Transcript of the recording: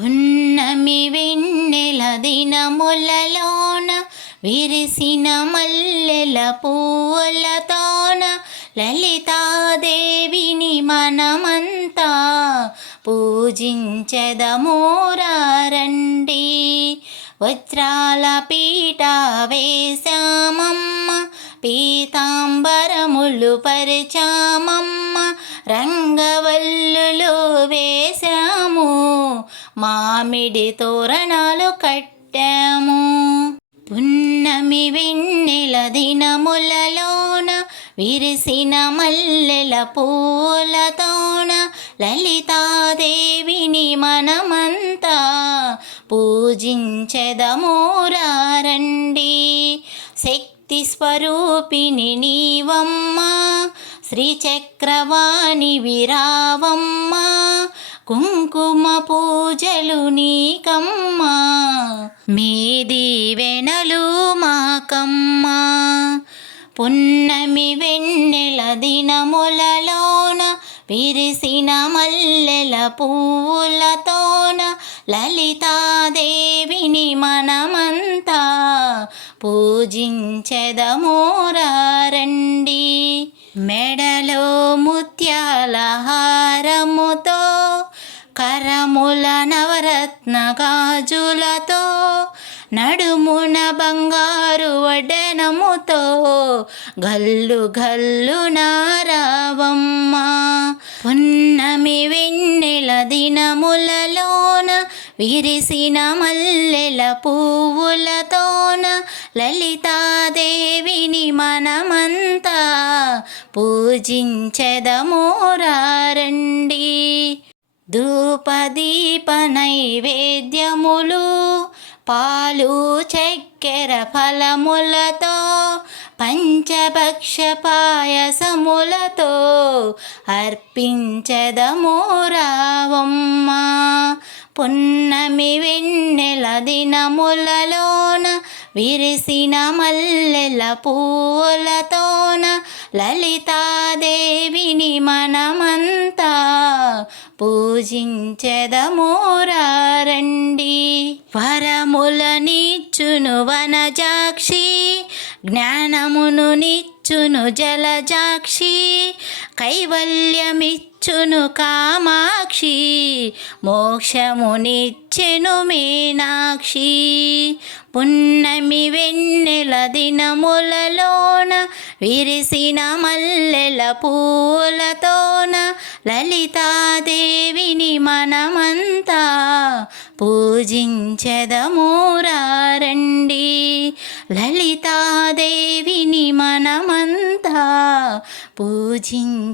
పున్నమి వెన్నెల దినములలోన విరిసిన మల్లెల పూలతోన లలితాదేవిని మనమంతా పూజించదమూరారండి. వజ్రాల పీట వేశామమ్మ పీతాంబరములు పరిచామమ్మ రంగవల్లులు వేశాము. మామిడి తోరణాలు కట్టాము. పున్నమి వెన్నెల దినములలోన విరిసిన మల్లెల పూలతోన లలితాదేవిని మనమంతా పూజించెదమూరండి శక్తి స్వరూపిణి నీవమ్మ. శ్రీచక్రవాణి విరావమ్మ. కుంకుమ పూజలు నీకమ్మా మీది వెనలు మాకమ్మా. పున్నమి వెన్నెల దినములలోన విరిసిన మల్లెల పూలతోన లలితాదేవిని మనమంతా పూజించెదమోరండి మెడలో ముత్యాల కరముల నవరత్న గాజులతో నడుమున బంగారు వడనముతో గల్లు గల్లు నారావమ్మ. పున్నమి వెన్నెల దినములలోన విరిసిన మల్లెల పువ్వులతోన లలితాదేవిని మనమంతా పూజించెదమోరారండి ధూపదీప నైవేద్యములు పాలు చక్కెర ఫలములతో పంచభక్ష పాయసములతో అర్పించదమూరావమ్మ పున్నమి వెన్నెల దినములలోన విరిసిన మల్లెల పూలతోన లలితాదేవిని మనమంత పూజించెదమోరారండి. వరములనిచ్చును వనజాక్షి జ్ఞానమును నిచ్చును జలజాక్షి కైవల్యమిచ్చును కామాక్షి మోక్షమునిచ్చెను మీనాక్షి. పున్నమి వెన్నెల దినములలోన విరిసిన మల్లెల పూలతోన లలితాదేవిని మనమంతా పూజించెదమూరారండి లలితాదేవిని మనమంతా పూజించెదమూరారండి